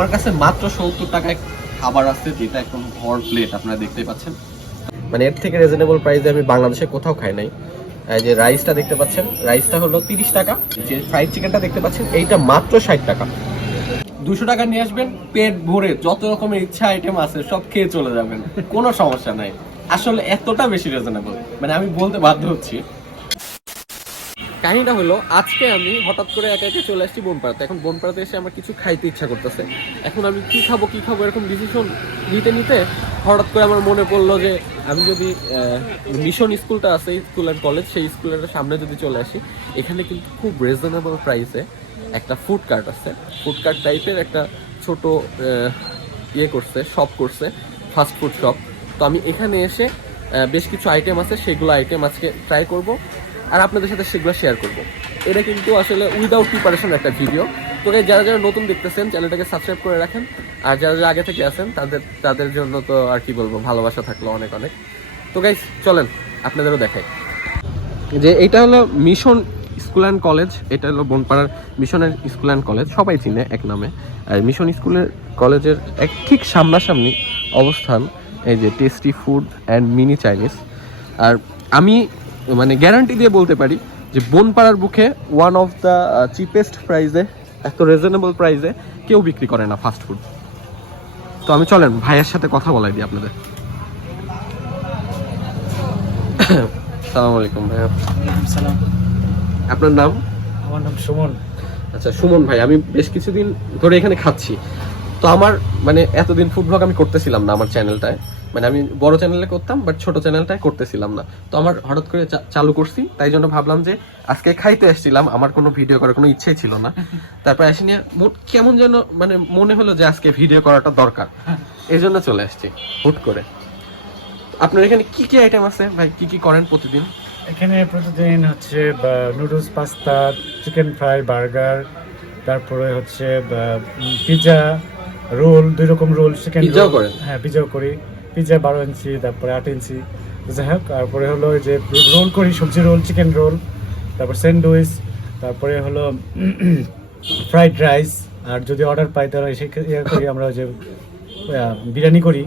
আমার কাছে মাত্র 70 টাকায় খাবার আছে, যেটা একদম ভর প্লেট, আপনারা দেখতেই পাচ্ছেন। মানে এর থেকে রিজনেবল প্রাইসে আমি বাংলাদেশে কোথাও খাই নাই। এই যে রাইসটা দেখতে পাচ্ছেন, রাইসটা হলো 30 টাকা। যে ফ্রাইড চিকেনটা দেখতে পাচ্ছেন, এইটা মাত্র 60 টাকা। 200 টাকা নিয়ে আসবেন, পেট ভরে যত রকমের ইচ্ছা আইটেম আছে সব খেয়ে চলে যাবেন, কোনো সমস্যা নাই। আসলে এতটা বেশি রিজনেবল, মানে আমি বলতে বাধ্য হচ্ছি। কাহিনীটা হলো, আজকে আমি হঠাৎ করে একা একা চলে আসছি বনপাড়াতে। এখন বনপাড়াতে এসে আমার কিছু খাইতে ইচ্ছা করতেছে। এখন আমি কি খাবো এরকম ডিসিশন নিতে নিতে হঠাৎ করে আমার মনে পড়লো যে আমি যদি মিশন স্কুলটা আছে, স্কুল অ্যান্ড কলেজ, সেই স্কুলের সামনে যদি চলে আসি, এখানে কিন্তু খুব রিজনেবল প্রাইসে একটা ফুড কার্ট আছে। ফুড কার্ট টাইপের একটা ছোট শপ করছে, ফাস্ট ফুড শপ। তো আমি এখানে এসে বেশ কিছু আইটেম আছে, সেগুলো আইটেম আজকে ট্রাই করব আর আপনাদের সাথে সেগুলো শেয়ার করব। এটা কিন্তু আসলে উইদাউট প্রিপারেশন একটা ভিডিও। তো যারা যারা নতুন দেখতেছেন চ্যানেলটাকে সাবস্ক্রাইব করে রাখেন, আর যারা যারা আগে থেকে আছেন তাদের জন্য তো আর কি বলবো, ভালোবাসা থাকলো অনেক অনেক। তো গাইস চলেন আপনাদেরও দেখাই। যে এইটা হলো মিশন স্কুল অ্যান্ড কলেজ, এটা হলো বনপাড়ার মিশনের স্কুল অ্যান্ড কলেজ, সবাই চিনে এক নামে। আর মিশন স্কুলের কলেজের ঠিক সামনাসামনি অবস্থান এই যে tasty food and mini Chinese. আর আমি মানে গ্যারান্টি দিয়ে বলতে পারি যে বনপাড়ার বুকে ওয়ান অফ দ্য চিপেস্ট প্রাইসে, এত রিজনেবল প্রাইসে কেউ বিক্রি করে না ফাস্ট ফুড। তো আমি চলেন ভাইয়ের সাথে কথা বলাই দিই আপনাদের। আসসালামু আলাইকুম ভাইয়া। সালাম। আপনার নাম? আমার নাম সুমন। আচ্ছা সুমন ভাই, আমি বেশ কিছুদিন ধরে এখানে খাচ্ছি। তো আমার মানে এতদিন ফুড ব্লগ আমি করতেছিলাম না আমার চ্যানেলটায়, মানে আমি বড় চ্যানেলে করতাম বাট ছোট চ্যানেলটায় করতেছিলাম না। তো আমার হঠাৎ করে চালু করছি, তাই জন্য ভাবলাম যে আজকে খাইতে আসছিলাম, আমার কোনো ভিডিও করার কোনো ইচ্ছেই ছিল না। তারপর এসে নিয়ে কেমন যেন মানে মনে হলো যে আজকে ভিডিও করাটা দরকার, এই জন্য চলে আসছি হুট করে। আপনার এখানে কি কি আইটেম আছে ভাই, কি কি করেন প্রতিদিন? এখানে প্রতিদিন হচ্ছে noodles, pasta, chicken fry, burger, তারপরে হচ্ছে পিৎজা, রোল, 2 রকম রোল, চিকেন পিৎজাও করেন? হ্যাঁ পিৎজাও করি। পিৎজা 12 ইঞ্চি, তারপরে 8 ইঞ্চি, যাই হোক। তারপরে হলো যে রোল করি, সবজি রোল, চিকেন রোল, তারপর স্যান্ডউইচ, তারপরে হলো ফ্রাইড রাইস। আর যদি অর্ডার পাই তাহলে করি আমরা যে বিরিয়ানি করি।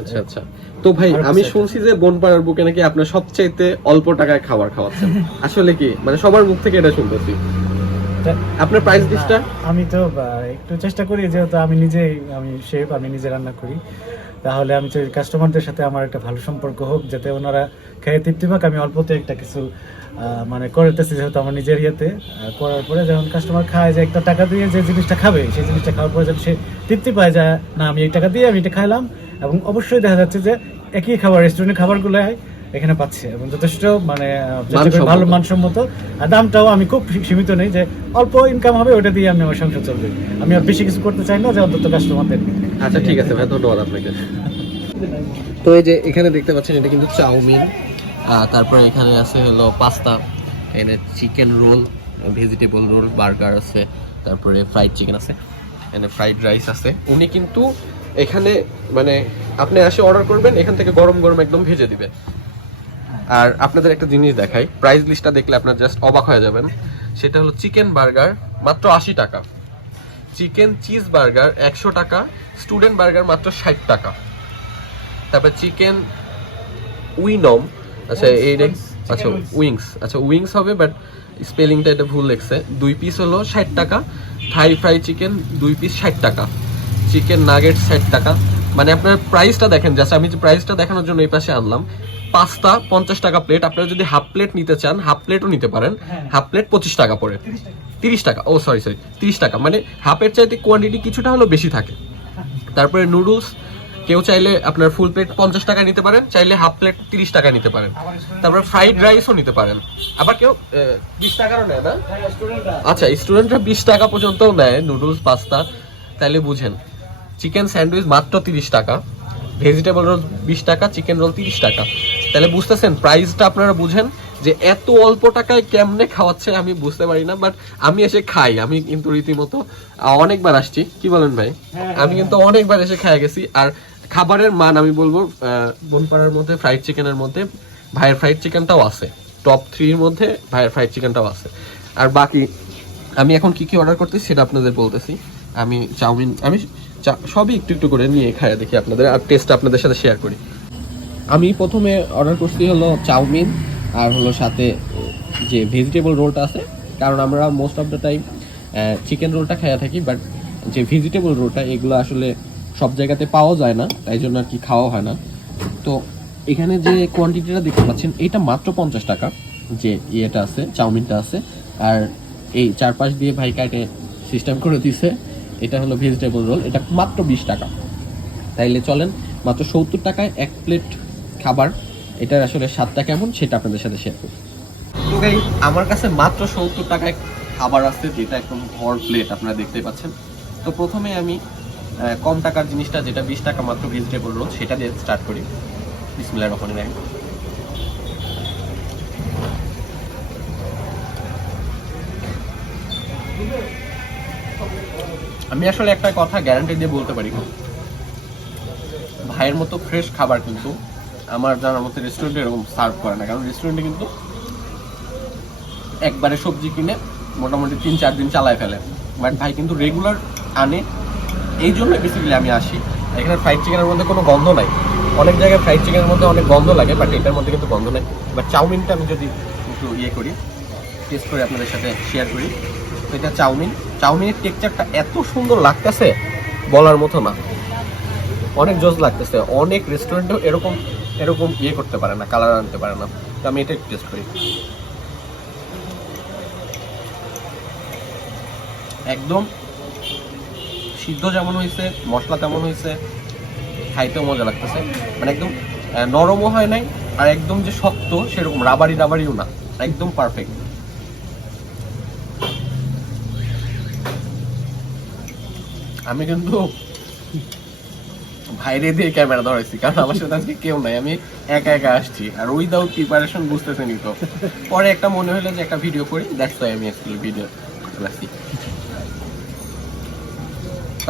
আচ্ছা আচ্ছা। তো ভাই আমি শুনছি যে বনপাড়ার বুকে নাকি আপনার সবচাইতে অল্প টাকায় খাবার খাওয়াচ্ছেন, আসলে কি? মানে সবার মুখ থেকে এটা শুনতেছি। আপনার প্রাইস লিস্টটা? আমি তো একটু চেষ্টা করি, যেহেতু আমি শেফ, আমি নিজে রান্না করি, তাহলে আমি চাই কাস্টমারদের সাথে আমার একটা ভালো সম্পর্ক হোক, যাতে ওনারা খেয়ে তৃপ্তি পাক। আমি অল্পতে একটা কিছু মানে করতেছি, যেহেতু আমার নিজের ইয়েতে করার পরে যখন কাস্টমার খায়, যে একটা টাকা দিয়ে যে জিনিসটা খাবে, সেই জিনিসটা খাওয়ার পরে যেন সে তৃপ্তি পায়, যায় না আমি এই টাকা দিয়ে আমি এটা খাইলাম। এবং অবশ্যই দেখা যাচ্ছে যে একই খাবার রেস্টুরেন্টের খাবারগুলো এখানে পাচ্ছে এবং যথেষ্ট মানে ভালো মানসম্মত। আর দামটাও আমি খুব সীমিত নেই, যে অল্প ইনকাম হবে ওটা দিয়ে আমি আমার সংসার চলবে। আমি আর বেশি কিছু করতে চাই না, যে অন্তত কাস্টমারদের। আচ্ছা ঠিক আছে ভাই, ধন্যবাদ আপনাকে। তো এই যে এখানে দেখতে পাচ্ছেন, এটা কিন্তু চাউমিন, তারপরে এখানে আছে হলো পাস্তা, এখানে chicken roll, vegetable roll, burger আছে, তারপরে ফ্রাইড চিকেন আছে, এখানে ফ্রাইড রাইস আছে। উনি কিন্তু এখানে মানে আপনি এসে অর্ডার করবেন, এখান থেকে গরম গরম একদম ভেজে দিবে। আর আপনাদের একটা জিনিস দেখাই, প্রাইস লিস্টটা দেখলে আপনার জাস্ট অবাক হয়ে যাবেন। সেটা হলো চিকেন বার্গার মাত্র 80 টাকা, চিকেন চিজ বার্গার 100 টাকা, স্টুডেন্ট বার্গার মাত্র 60 টাকা, তারপর চিকেন উইনম, আচ্ছা এইটা আচ্ছা উইংস, আচ্ছা উইংস হবে বাট স্পেলিংটা এটা ভুল লেখছে, 2 পিস হলো 60 টাকা, থাই ফ্রাই চিকেন 2 পিস 60 টাকা, চিকেন নাগেট 60 টাকা। মানে আপনার প্রাইসটা দেখেন, জাস্ট আমি যে প্রাইসটা দেখানোর জন্য এই পাশে আনলাম। পাস্তা 50 টাকা প্লেট, আপনারা যদি হাফ প্লেট নিতে চান হাফ প্লেটও নিতে পারেন, হাফ প্লেট 25 টাকা পড়ে, 30 টাকা, ও সরি 30 টাকা, মানে হাফের চাইতে কোয়ান্টিটি কিছুটা হলো বেশি থাকে। তারপরে নুডলস কেউ চাইলে আপনার ফুল প্লেট 50 টাকা নিতে পারেন, চাইলে হাফ প্লেট 30 টাকা নিতে পারেন। তারপরে ফ্রাইড রাইসও নিতে পারেন, আবার কেউ 20 টাকারও নেয় না। আচ্ছা স্টুডেন্টরা 20 টাকা পর্যন্ত নেয় নুডলস পাস্তা, তাইলে বুঝেন। চিকেন স্যান্ডউইচ মাত্র 30 টাকা, ভেজিটেবল রোল 20 টাকা, চিকেন রোল 30 টাকা। তাহলে বুঝতেছেন প্রাইসটা, আপনারা বুঝেন যে এত অল্প টাকায় কেমনে খাওয়াচ্ছে আমি বুঝতে পারি না। বাট আমি এসে খাই, আমি কিন্তু রীতিমতো অনেকবার আসছি, কি বলেন ভাই? আমি কিন্তু অনেকবার এসে খাই গেছি। আর খাবারের মান আমি বলবো বনপাড়ার মধ্যে ফ্রাইড চিকেনের মধ্যে ভাইয়ের ফ্রাইড চিকেনটাও আছে, টপ 3 এর মধ্যে ভাইয়ের ফ্রাইড চিকেনটাও আছে। আর বাকি আমি এখন কি কি অর্ডার করতেছি সেটা আপনাদের বলতেছি। আমি চাউমিন সবই একটু একটু করে নিয়ে খাই দেখি আপনাদের, আর টেস্ট আপনাদের সাথে শেয়ার করি। আমি প্রথমে অর্ডার করছি হলো চাউমিন, আর হলো সাথে যে ভেজিটেবল রোলটা আছে, কারণ আমরা most of the time chicken রোলটা খাইয়া থাকি, বাট যে ভেজিটেবল রোলটা এগুলো আসলে সব জায়গাতে পাওয়া যায় না, তাই জন্য আর কি খাওয়া হয় না। তো এখানে যে কোয়ান্টিটিটা দেখতে পাচ্ছেন এটা মাত্র 50 টাকা, যে ইয়েটা আছে চাউমিনটা আছে, আর এই চারপাশ দিয়ে ভাই কাটে সিস্টেম করে দিছে। এটা হলো ভেজিটেবল রোল, এটা মাত্র 20 টাকা। তাইলে চলেন, মাত্র 70 টাকায় এক প্লেট খাবার, এটার আসলে স্বাদটা কেমন সেটা আপনাদের সাথে শেয়ার করি। তো গাইস, আমার কাছে মাত্র 70 টাকায় খাবার আছে, যেটা একদম ভর প্লেট আপনারা দেখতে পাচ্ছেন। তো প্রথমে আমি কম টাকার জিনিসটা, যেটা 20 টাকা মাত্র ভেজিটেবল রোল, সেটা দিয়ে স্টার্ট করি। বিসমিল্লাহির রহমানির রহিম। আমি আসলে একটা কথা গ্যারান্টি দিয়ে বলতে পারি, ভাইয়ের মতো ফ্রেশ খাবার কিন্তু আমার জানার মতো রেস্টুরেন্টে এরকম সার্ভ করে না। কারণ রেস্টুরেন্টে কিন্তু একবারে সবজি কিনে মোটামুটি 3-4 দিন চালায় ফেলে, বাট ভাই কিন্তু রেগুলার আনে। এই জন্য বেসিক্যালি আমি আসি। এখানে ফ্রাইড চিকেনের মধ্যে কোনো গন্ধ নাই। অনেক জায়গায় ফ্রাইড চিকেনের মধ্যে অনেক গন্ধ লাগে, বাট এটার মধ্যে কিন্তু গন্ধ নাই। বাট চাউমিনটা আমি যদি একটু করি, টেস্ট করে আপনাদের সাথে শেয়ার করি, তো এটা চাউমিনের টেক্সচারটা এত সুন্দর লাগতেছে, বলার মতো না, অনেক জোস লাগতেছে। অনেক রেস্টুরেন্টেও এরকম করতে পারে না, কালার আনতে পারে না। তো আমি এটা টেস্ট করি। একদম সিদ্ধ যেমন হয়েছে, মশলা তেমন হয়েছে, খাইতেও মজা লাগতেছে। মানে একদম নরমও হয় নাই, আর একদম যে শক্ত সেরকম রাবারিও না, একদম পারফেক্ট। আমি কিন্তু ভাইরে দিয়ে ক্যামেরা ধরাইছি, কারণ আমার সাথে আজকে কেউ নাই, আমি একা আসছি, আর উইদাউট প্রিপারেশন বুঝতেছেনি। তো পরে একটা মনে হলো যে একটা ভিডিও করি, দ্যাটস ওয়াই আমি অ্যাকচুয়ালি ভিডিও করছি।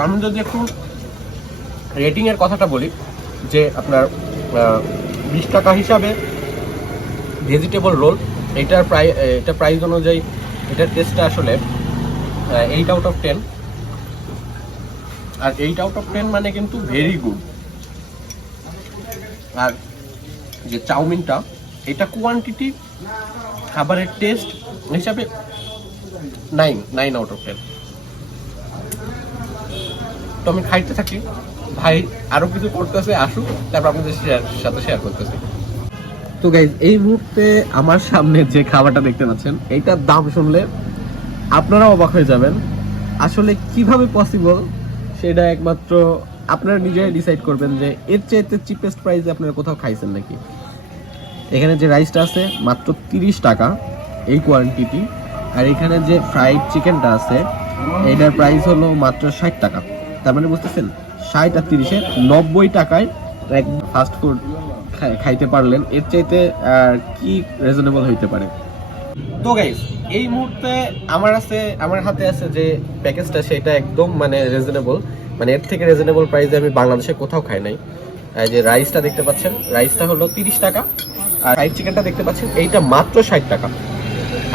আমি যদি একটু রেটিং এর কথাটা বলি, যে আপনার 20 টাকা হিসাবে ভেজিটেবল রোল, এটা প্রাইস অনুযায়ী এটার টেস্টটা আসলে 8 আউট অফ 10। আর 8 আউট অফ 10 মানে কিন্তু ভেরি গুড। আর যে চাউমিনটা, এটা কোয়ান্টিটি, খাবারের টেস্ট হিসাবে 9 আউট অফ 10। তো আমি খাইতে থাকি, ভাই আরো কিছু করতেছে, আসুক, তারপর আপনাদের সাথে শেয়ার করতেছি। তো গাইজ, এই মুহূর্তে আমার সামনে যে খাবারটা দেখতে পাচ্ছেন, এইটার দাম শুনলে আপনারা অবাক হয়ে যাবেন। আসলে কিভাবে পসিবল সেটা একমাত্র আপনারা নিজেরাই ডিসাইড করবেন, যে এর চাইতে চিপেস্ট প্রাইসে আপনারা কোথাও খাইছেন নাকি। এখানে যে রাইসটা আছে মাত্র 30 টাকা এই কোয়ান্টিটি, আর এখানে যে ফ্রাইড চিকেনটা আছে এটার প্রাইস হলো মাত্র 60 টাকা। তার মানে বুঝতেছেন, 60 আর 30-এ 90 টাকায় এক ফাস্ট ফুড খাইতে পারলেন। এর চাইতে কি রিজনেবল হইতে পারে। তো গাইস, এই মুহূর্তে আমার হাতে আছে যে প্যাকেজটা, সেটা একদম মানে রিজনেবল, মানে এর থেকে রিজনেবল প্রাইসে আমি বাংলাদেশে কোথাও খাই নাই। যে রাইসটা দেখতে পাচ্ছেন, রাইসটা হলো 30 টাকা, আর ফ্রাইড চিকেনটা দেখতে পাচ্ছেন এইটা মাত্র 60 টাকা।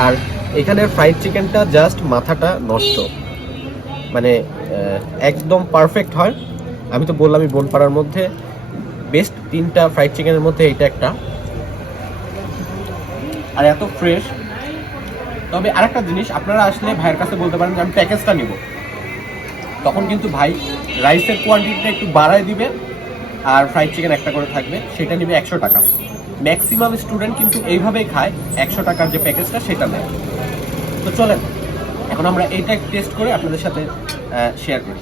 আর এখানের ফ্রাইড চিকেনটা জাস্ট মাথাটা নষ্ট, মানে একদম পারফেক্ট হয়। আমি তো বললামই বনপাড়ার মধ্যে বেস্ট 3টা ফ্রাইড চিকেনের মধ্যে এইটা একটা, আর এত ফ্রেশ। তবে আরেকটা জিনিস, আপনারা আসলে ভাইয়ের কাছে বলতে পারেন যে আমি প্যাকেজটা নিব, তখন কিন্তু ভাই রাইসের কোয়ান্টিটিটা একটু বাড়ায় দিবে, আর ফ্রাইড চিকেন একটা করে থাকবে, সেটা নেবে 100 টাকা। ম্যাক্সিমাম স্টুডেন্ট কিন্তু এইভাবেই খায়, 100 টাকার যে প্যাকেজটা সেটা নেয়। তো চলেন এখন আমরা এইটা টেস্ট করে আপনাদের সাথে শেয়ার করি।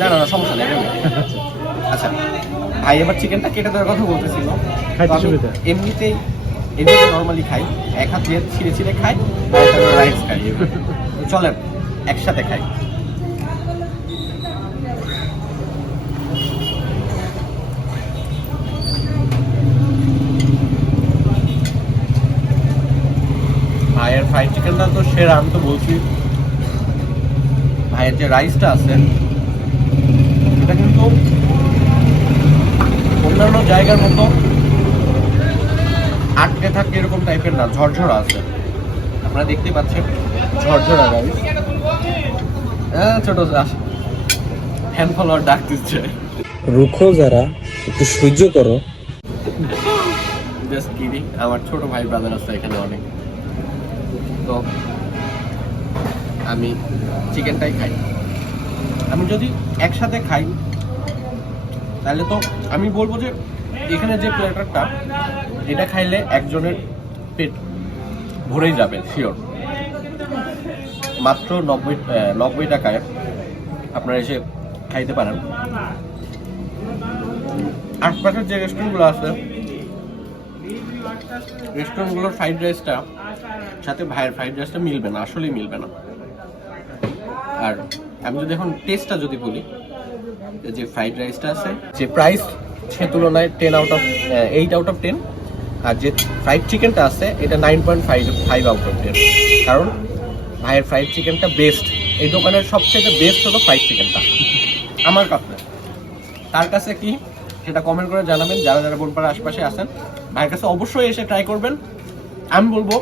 না না, সমস্যা নেই। আচ্ছা ভাই, এবার চিকেনটা কেটে দেওয়ার কথা বলতেছিল। এমনিতেই নর্মালি খাই, এক হাত দিয়ে ছিঁড়ে খাই, রাইস খাই। চলেন একসাথে খাই। ভাইয়ের ফ্রাইড চিকেনটা তো সেরা, আমি তো বলছি। ভাইয়ের যে রাইসটা আছে এটা কিন্তু অন্যান্য জায়গার মতো আটকে থাকে এরকম টাইপের না, ঝরঝরা আছে। আপনারা দেখতে পাচ্ছেন ঝরঝরা রাইস। হ্যাঁ ছোট হ্যান্ড ফলোয়ার ডাক দিচ্ছে, রুখো যারা, একটু সহ্য করো। Just kidding. আমার ছোট ভাই ব্রাদার আছে এখানে অনেক। তো আমি চিকেনটাই খাই। আমি যদি একসাথে খাই তাহলে তো আমি বলবো যে এখানে যে প্ল্যাটারটা, এটা খাইলে একজনের পেট ভরেই যাবে শিওর। মাত্র 90 টাকায় আপনারা এসে খাইতে পারেন। আশপাশের যে রেস্টুরেন্টগুলো আছে, রেস্টুরেন্টগুলোর ফ্রাইড রাইসটা সাথে ভাইয়ের ফ্রাইড রাইসটা মিলবে না, আসলেই মিলবে না। আর আমি যদি এখন টেস্টটা যদি বলি, যে ফ্রাইড রাইসটা আছে, যে প্রাইস সে তুলনায় 8 আউট অফ 10। আর যে ফ্রাইড চিকেনটা আছে এটা 9.5 আউট অফ 10। কারণ ভাইয়ের ফ্রাইড চিকেনটা বেস্ট। এই দোকানের সবচেয়ে বেস্ট হলো ফ্রাইড চিকেনটা আমার কাছে। তার কাছে কি সেটা কমেন্ট করে জানাবেন। যারা যারা বনপাড়ার আশপাশে আছেন, ভাইয়ের কাছে অবশ্যই এসে ট্রাই করবেন। আমি বলবো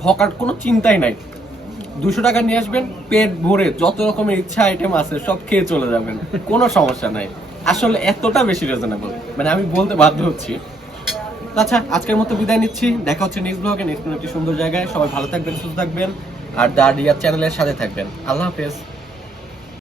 ঠকার কোনো চিন্তাই নাই। 200 টাকা নিয়ে আসবেন, পেট ভরে যত রকমের ইচ্ছা আইটেম আছে সব খেয়ে চলে যাবেন, কোনো সমস্যা নাই। আসলে এতটা বেশি রিজনেবল, মানে আমি বলতে বাধ্য হচ্ছি। আচ্ছা, আজকের মতো বিদায় নিচ্ছি। দেখা হচ্ছে নেক্সট ব্লগে, নেক্সট একটি সুন্দর জায়গায়। সবাই ভালো থাকবেন, সুস্থ থাকবেন, আর দা রিয়া চ্যানেলের সাথে থাকবেন। আল্লাহ হাফেজ।